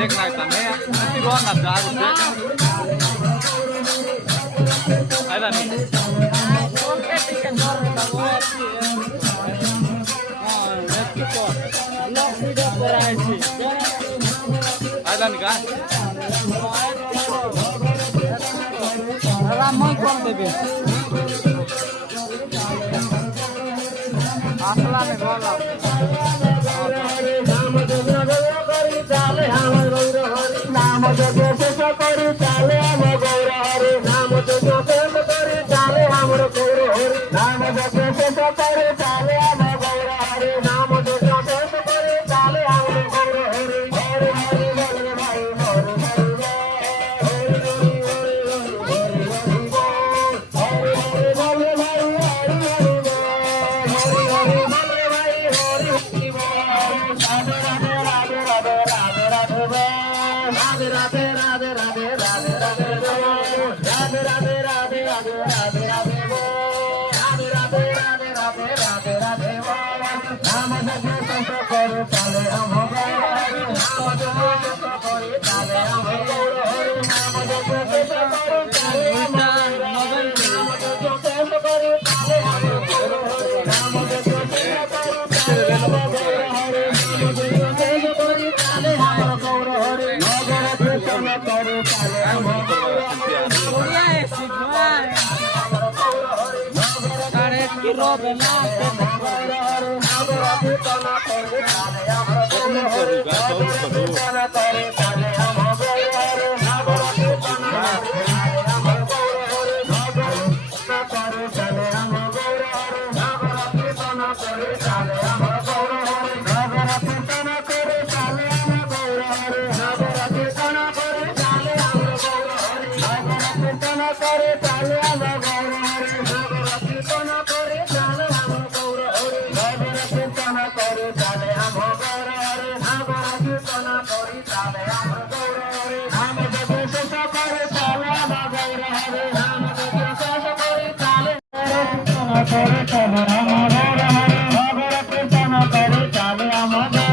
देखना है तने अच्छी कौन ना जा उसे आइला नहीं आइला नहीं का राम मन कौन देबे आसला में बोला नाम जगो से करी चाले हम गौर हरे नाम जगो से करी चाले हमर गौर हरे नाम जगो से करी चाले हम गौर हरे नाम जगो से करी चाले हमर गौर हरे हरे हरे हरे भाई हरे Hare রবে না গৌর হরে নগর কীর্তন করে চলে আমার গৌর হরে নগর কীর্তন করে চলে আমার গৌর হরে নগর কীর্তন করে চলে আমার গৌর হরে নগর করে চলে আমার গৌর হরে নগর কীর্তন করে চলে আমার গৌর হরে নগর কীর্তন করে চলে আমার গৌর হরে নগর কীর্তন করে চলে আমার গৌর হরে নগর কীর্তন করে চলে আমার গৌর হরে নগর কীর্তন করে চলে আমার গৌর হরে নগর কীর্তন করে চলে আমার গৌর হরে নগর কীর্তন করে চলে আমার গৌর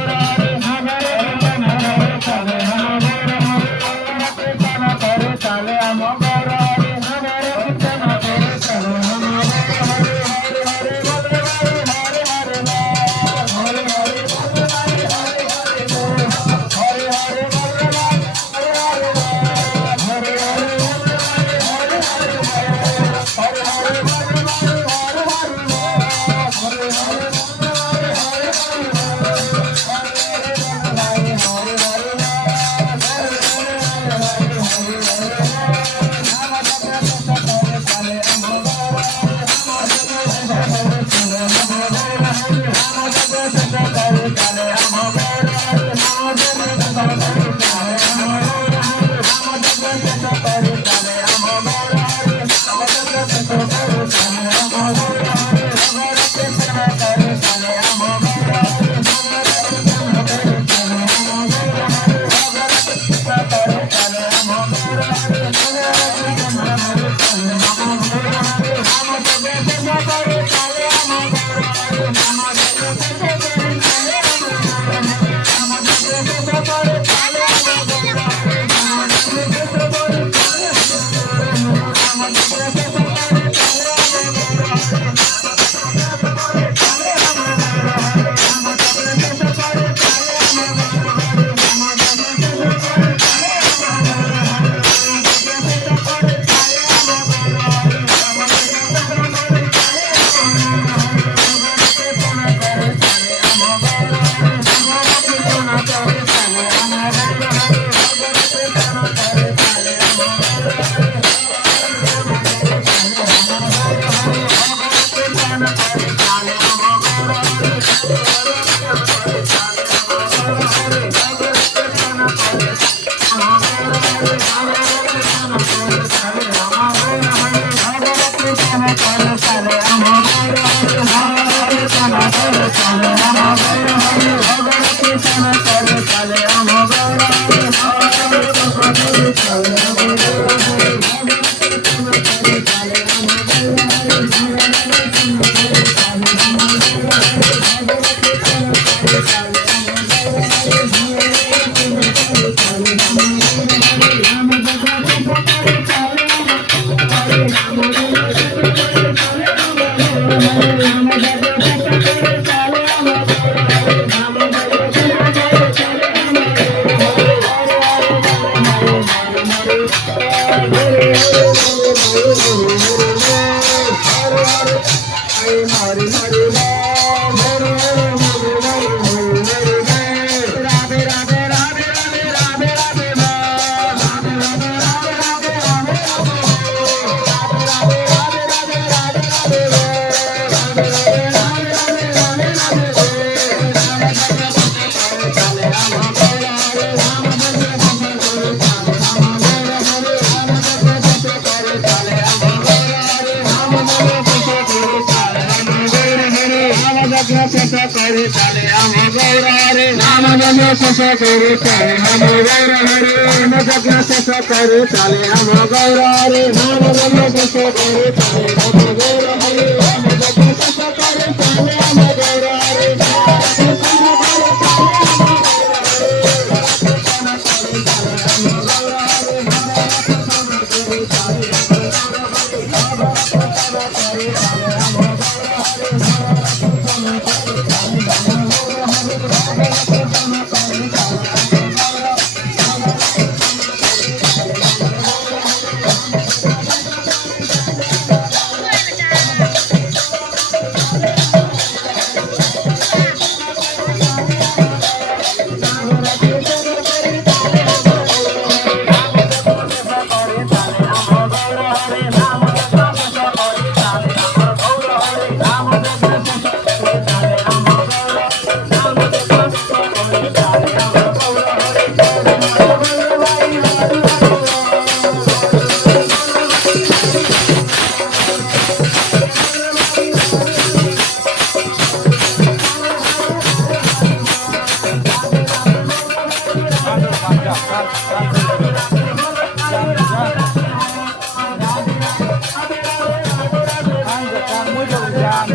হরে নাম জপ শেষ করে চলে আমার গৌর হরে নাম জপ শেষ করে চলে করে চলে আমার গৌর হরে নগর কীর্তন করে চলে আমার গৌর হরে নগর কীর্তন করে চলে আমার গৌর হরে নগর কীর্তন করে চলে আমার গৌর হরে নগর কীর্তন করে চলে আমার গৌর হরে হরে হরে বলে হরে হরে হরে হরে হরে বলে হরে হরে হরে হরে হরে বলে হরে হরে হরে হরে বলে হরে হরে হরে হরে বলে যোগদান